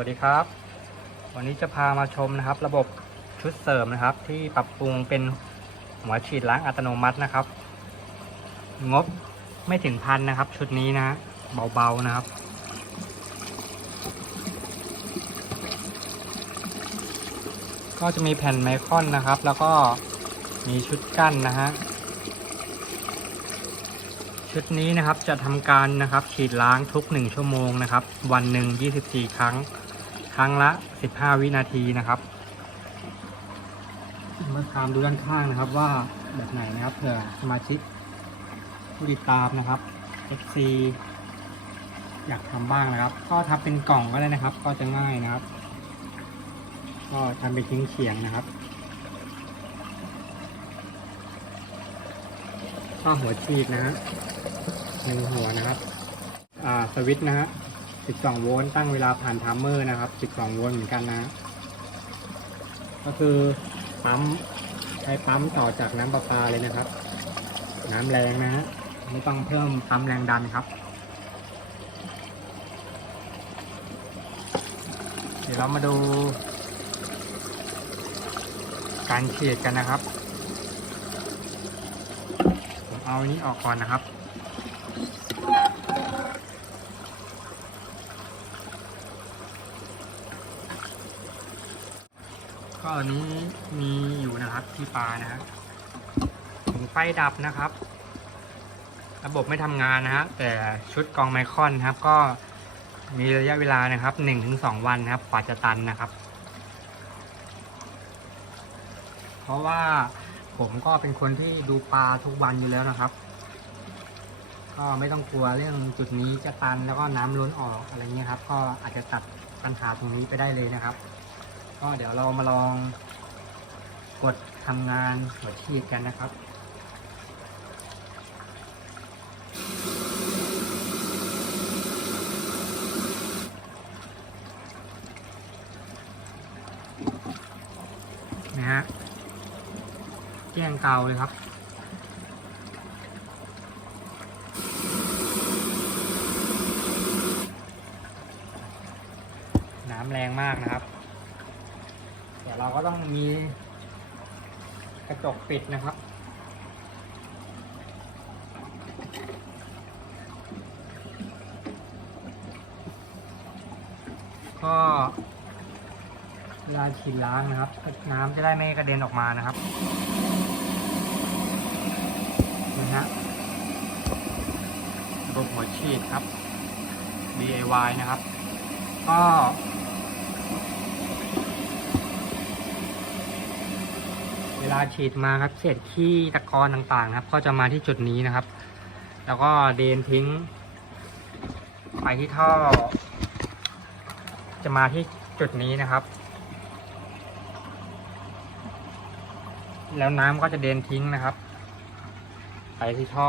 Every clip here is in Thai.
วัสดีครับ วันนี้จะพามาชมนะครับ ระบบชุดเสริมนะครับ ที่ปรับปรุงเป็นหัวฉีดล้างอัตโนมัตินะครับ งบไม่ถึงพันนะครับ ชุดนี้นะเบาๆนะครับก็จะมีแผ่นไมคอนนะครับ แล้วก็มีชุดกั้นนะฮะชุดนี้นะครับจะทำการนะครับ ฉีดล้างทุก 1 ชั่วโมงนะครับ วันหนึ่ง24 ครั้ง ครั้งละ 15 วินาทีนะครับ มาตามดูด้านข้างนะครับว่าแบบไหนนะครับเผื่อสมาชิกผู้ติดตามนะครับ FC อยากทำบ้างนะครับ ก็ทำเป็นกล่องก็ได้นะครับ ก็จะง่ายนะครับ ก็ทำเป็นชิ้นเฉียงนะครับก็หัวฉีดนะฮะหนึ่งหัวนะครับ อ่าสวิตช์นะฮะ 12 โวลต์ตั้งเวลาผ่านไทม์เมอร์นะครับ 12 โวลต์เหมือนกันนะ ก็คือปั๊มใช้ปั๊มต่อจากน้ำประปาเลยนะครับ น้ำแรงนะฮะไม่ต้องเพิ่มปั๊มแรงดันครับ เดี๋ยวเรามาดู การเฉีดกันนะครับ ผมเอาอันนี้ออกก่อนนะครับ ก็อันนี้มีอยู่นะครับที่ปลานะฮะถุงไฟดับนะครับ ระบบไม่ทำงานนะฮะแต่ชุดกองไมคอนครับ ก็มีระยะเวลานะครับ1-2วันนะครับกว่าจะตันนะครับ เพราะว่าผมก็เป็นคนที่ดูปลาทุกวันอยู่แล้วนะครับ ก็ไม่ต้องกลัวเรื่องจุดนี้จะตันแล้วก็น้ำล้นออกอะไรเงี้ยครับ ก็อาจจะตัดปัญหาตรงนี้ไปได้เลยนะครับ ก็เดี๋ยวเรามาลองกดทำงานหัวฉีดกันนะครับนะฮะแจ้งเกาเลยครับน้ำแรงมากนะครับ เราก็ต้องมีกระจกปิดนะครับ ก็เวลาฉีดล้างนะครับ น้ำจะได้ไม่กระเด็นออกมานะครับนะฮะระบบหัวฉีดครับ DIY นะครับ ก็ วลาฉีดมาครับเศษขี้ตะกอนต่างๆ ครับ ก็จะมาที่จุดนี้นะครับ แล้วก็เดนทิ้ง ไปที่ท่อ จะมาที่จุดนี้นะครับ แล้วน้ำก็จะเดนทิ้งนะครับ ไปที่ท่อ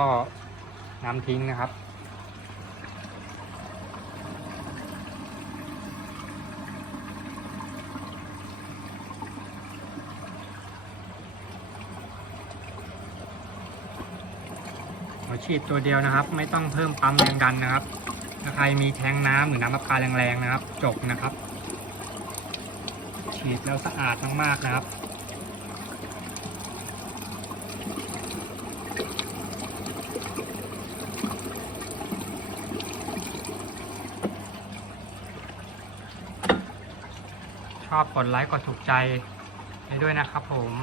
น้ำทิ้งนะครับ หัวฉีดตัวเดียวนะครับ ไม่ต้องเพิ่มปั๊มแรงดันนะครับ ถ้าใครมีแทงน้ำหรือน้ำประปาแรงๆนะครับ จบนะครับ ฉีดแล้วสะอาดมากๆนะครับชอบกดไลค์กดถูกใจให้ด้วยนะครับผม